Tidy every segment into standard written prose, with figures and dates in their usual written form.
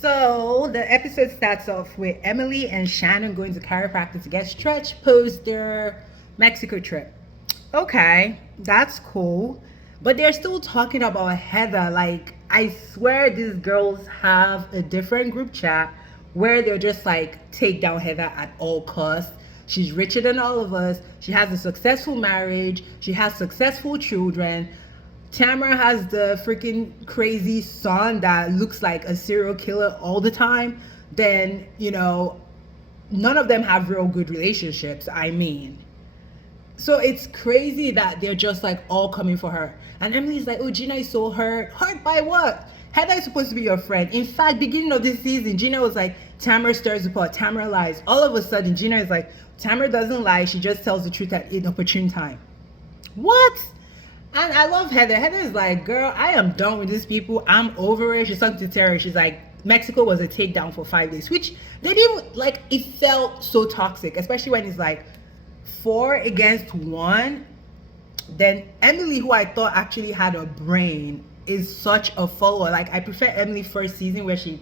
So the episode starts off with Emily and Shannon going to chiropractor to get stretch post their Mexico trip. Okay, that's cool. But they're still talking about Heather. Like, I swear these girls have a different group chat where they're just like, take down Heather at all costs. She's richer than all of us. She has a successful marriage. She has successful children. Tamra has the freaking crazy son that looks like a serial killer all the time. Then, none of them have real good relationships. I mean, so it's crazy that they're just like all coming for her. And Emily's like, oh, Gina is so hurt. Hurt by what? Heather is supposed to be your friend. In fact, beginning of this season, Gina was like, Tamra stirs the pot, Tamra lies. All of a sudden, Gina is like, Tamra doesn't lie. She just tells the truth at an opportune time. What? And I love Heather. Heather is like, girl, I am done with these people. I'm over it. She's talking to Terry. She's like, Mexico was a takedown for 5 days, which they didn't like. It felt so toxic, especially when it's like 4 against 1. Then Emily, who I thought actually had a brain, is such a follower. Like, I prefer Emily first season where she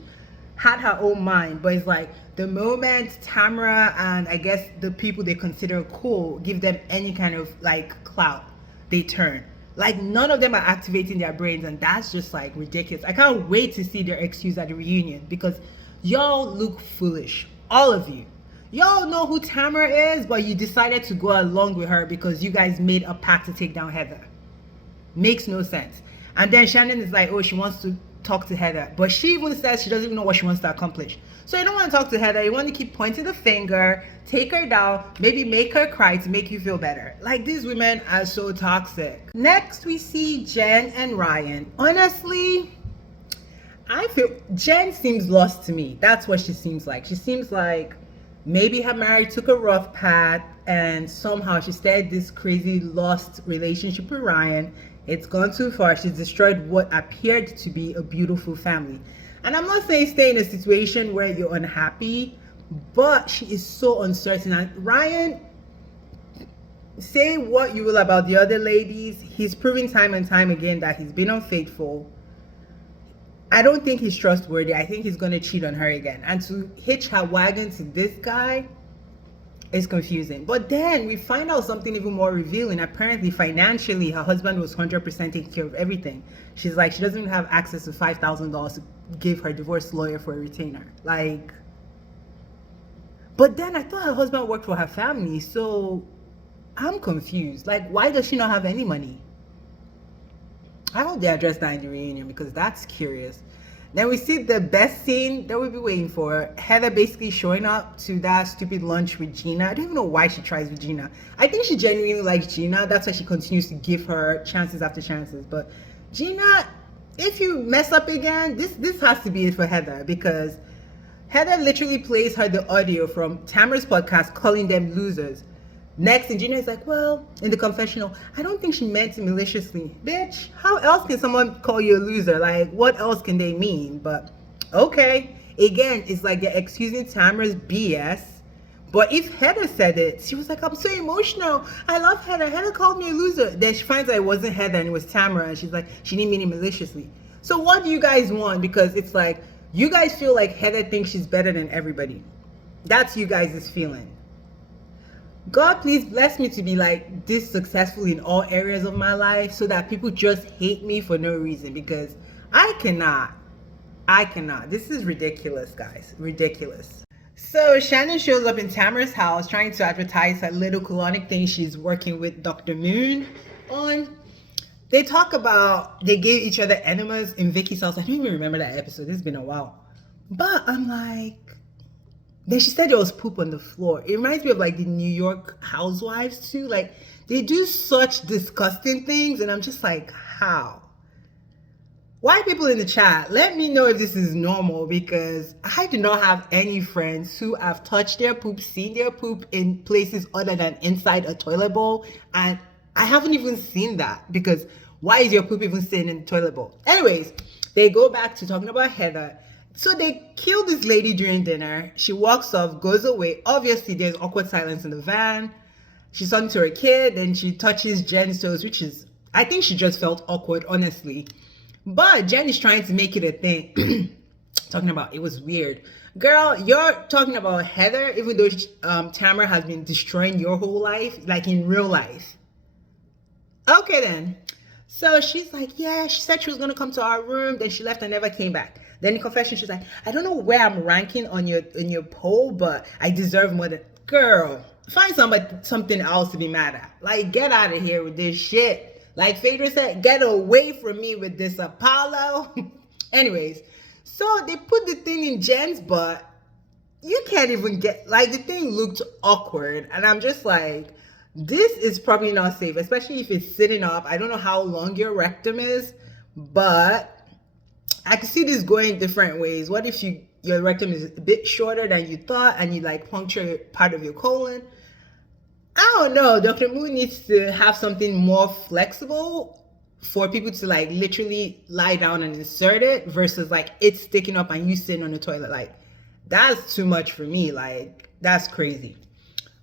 had her own mind, but it's like the moment Tamra and I guess the people they consider cool give them any kind of like clout, they turn. Like, none of them are activating their brains, and that's just like ridiculous. I can't wait to see their excuse at the reunion because y'all look foolish, all of you. Y'all know who Tamara is, but you decided to go along with her because you guys made a pact to take down Heather. Makes no sense. And then Shannon is like, oh, she wants to talk to Heather, but she even says she doesn't even know what she wants to accomplish. So you don't want to talk to Heather. You want to keep pointing the finger, take her down, maybe make her cry to make you feel better. Like, these women are so toxic. Next, we see Jen and Ryan. Honestly, I feel Jen seems lost to me. That's what she seems like. She seems like maybe her marriage took a rough path and somehow she started this crazy lost relationship with Ryan. It's gone too far. She's destroyed what appeared to be a beautiful family. And I'm not saying stay in a situation where you're unhappy, but she is so uncertain. And Ryan, say what you will about the other ladies, he's proven time and time again that he's been unfaithful. I don't think he's trustworthy. I think he's going to cheat on her again. And to hitch her wagon to this guy is confusing. But then we find out something even more revealing. Apparently, financially, her husband was 100% taking care of everything. She's like, she doesn't even have access to $5,000 to give her divorce lawyer for a retainer. Like, but then I thought her husband worked for her family. So I'm confused. Like, why does she not have any money? I hope they address that in the reunion because that's curious. Then we see the best scene that we've been waiting for. Heather basically showing up to that stupid lunch with Gina. I don't even know why she tries with Gina. I think she genuinely likes Gina. That's why she continues to give her chances after chances. But Gina, if you mess up again, this has to be it for Heather because Heather literally plays her the audio from Tamra's podcast calling them losers. Next, and Gina is like, well, in the confessional, I don't think she meant it maliciously. Bitch, how else can someone call you a loser? Like, what else can they mean? But, okay. Again, it's like they're excusing Tamara's BS. But if Heather said it, she was like, I'm so emotional. I love Heather. Heather called me a loser. Then she finds out it wasn't Heather and it was Tamara. And she's like, she didn't mean it maliciously. So what do you guys want? Because it's like, you guys feel like Heather thinks she's better than everybody. That's you guys' feeling. God, please bless me to be like this successful in all areas of my life so that people just hate me for no reason because I cannot. This is ridiculous, guys. Ridiculous. So Shannon shows up in Tamara's house trying to advertise her little colonic thing she's working with Dr. Moon on. They talk about they gave each other enemas in Vicky's house. I don't even remember that episode. It's been a while. But I'm like, then she said there was poop on the floor. It reminds me of like the New York Housewives too. Like, they do such disgusting things and I'm just like, how? White people in the chat, let me know if this is normal because I do not have any friends who have touched their poop, seen their poop in places other than inside a toilet bowl. And I haven't even seen that because why is your poop even sitting in the toilet bowl? Anyways, they go back to talking about Heather. So they kill this lady during dinner. She walks off, goes away. Obviously, there's awkward silence in the van. She's talking to her kid, and she touches Jen's toes, which is, I think she just felt awkward, honestly. But Jen is trying to make it a thing. talking about it was weird. Girl, you're talking about Heather, even though Tamra has been destroying your whole life, like in real life. Okay, then. So she's like, yeah, she said she was gonna come to our room, then she left and never came back. Then in confession, she's like, I don't know where I'm ranking on your poll, but I deserve more than girl. Find something else to be mad at. Like, get out of here with this shit. Like Phaedra said, get away from me with this Apollo. Anyways, so they put the thing in Jen's butt. You can't even get, like, the thing looked awkward, and I'm just like, this is probably not safe, especially if it's sitting up. I don't know how long your rectum is, but I can see this going different ways. What if your rectum is a bit shorter than you thought and you like puncture part of your colon? I don't know. Dr. Moon needs to have something more flexible for people to like literally lie down and insert it versus like it's sticking up and you sitting on the toilet. Like, that's too much for me. Like, that's crazy.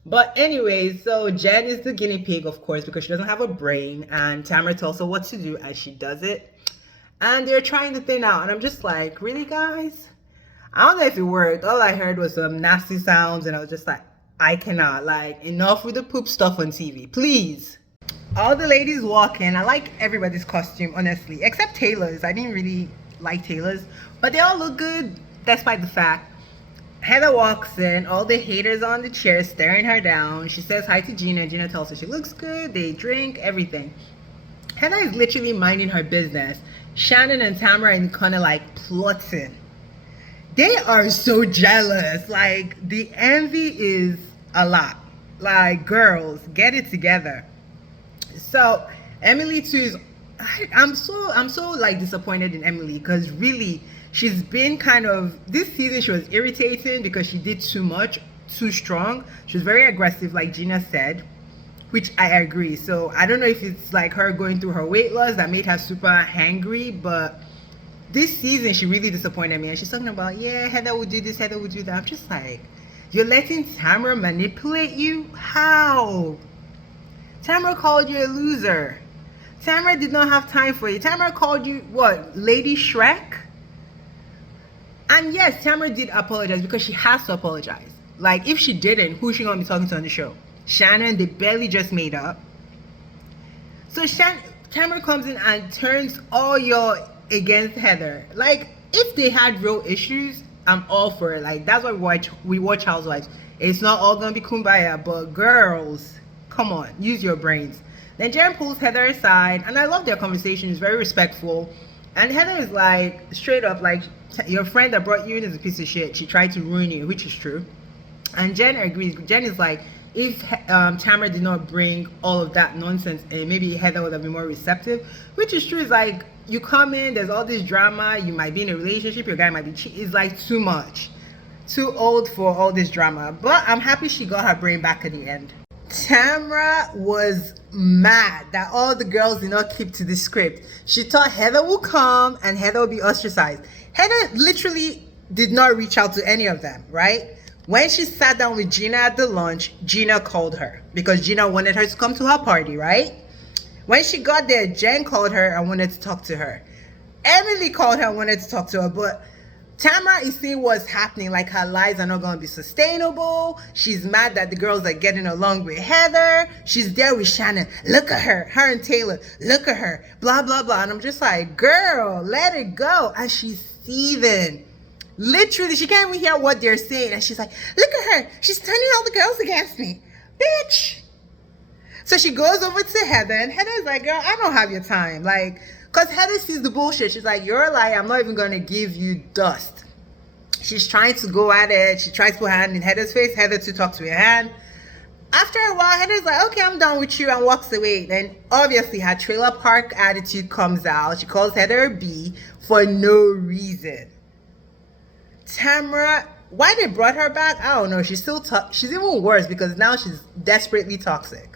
But anyways, so Jen is the guinea pig, of course, because she doesn't have a brain, and Tamra tells her what to do and she does it. And they're trying the thing out, and I'm just like, really, guys? I don't know if it worked. All I heard was some nasty sounds, and I was just like, I cannot. Like, enough with the poop stuff on TV, please. All the ladies walk in. I like everybody's costume, honestly, except Taylor's. I didn't really like Taylor's, but they all look good, despite the fact. Heather walks in, all the haters on the chair staring her down. She says hi to Gina. Gina tells her she looks good. They drink, everything. Heather is literally minding her business. Shannon and Tamra are kind of like plotting. They are so jealous. Like, the envy is a lot. Like, girls, get it together. So Emily too is, I'm so like disappointed in Emily, because really she's been kind of, this season she was irritating because she did too much, too strong. She was very aggressive, like Gina said, which I agree. So I don't know if it's like her going through her weight loss that made her super hangry, but this season she really disappointed me. And she's talking about, yeah, Heather would do this, Heather would do that. I'm just like, you're letting Tamra manipulate you? How? Tamra called you a loser. Tamra did not have time for you. Tamra called you, what, Lady Shrek? And yes, Tamra did apologize because she has to apologize. Like, if she didn't, who's she gonna be talking to on the show? Shannon, they barely just made up. So Tamra comes in and turns all y'all against Heather. Like, if they had real issues, I'm all for it. Like, that's why we watch Housewives. It's not all gonna be kumbaya, but girls, come on, use your brains. Then Jen pulls Heather aside, and I love their conversation. It's very respectful. And Heather is like, straight up, like, your friend that brought you in is a piece of shit. She tried to ruin you, which is true. And Jen agrees. Jen is like, if Tamra did not bring all of that nonsense in, maybe Heather would have been more receptive, which is true. It's like, you come in, there's all this drama, you might be in a relationship, your guy might be cheating. It's like too much. Too old for all this drama. But I'm happy she got her brain back at the end. Tamra was mad that all the girls did not keep to the script. She thought Heather would come and Heather would be ostracized. Heather literally did not reach out to any of them, right? When she sat down with Gina at the lunch, Gina called her because Gina wanted her to come to her party, right? When she got there, Jen called her and wanted to talk to her. Emily called her and wanted to talk to her, but Tamra is seeing what's happening, like her lives are not going to be sustainable. She's mad that the girls are getting along with Heather. She's there with Shannon. Look at her and Taylor. Look at her. Blah, blah, blah. And I'm just like, girl, let it go. And she's seething. Literally, she can't even hear what they're saying. And she's like, look at her. She's turning all the girls against me. Bitch. So she goes over to Heather, and Heather's like, girl, I don't have your time. Like, because Heather sees the bullshit. She's like, you're a liar. I'm not even going to give you dust. She's trying to go at it. She tries to put her hand in Heather's face. Heather to talk to her hand. After a while, Heather's like, okay, I'm done with you, and walks away. Then obviously her trailer park attitude comes out. She calls Heather a B for no reason. Tamra, why they brought her back, I don't know. She's still she's even worse because now she's desperately toxic.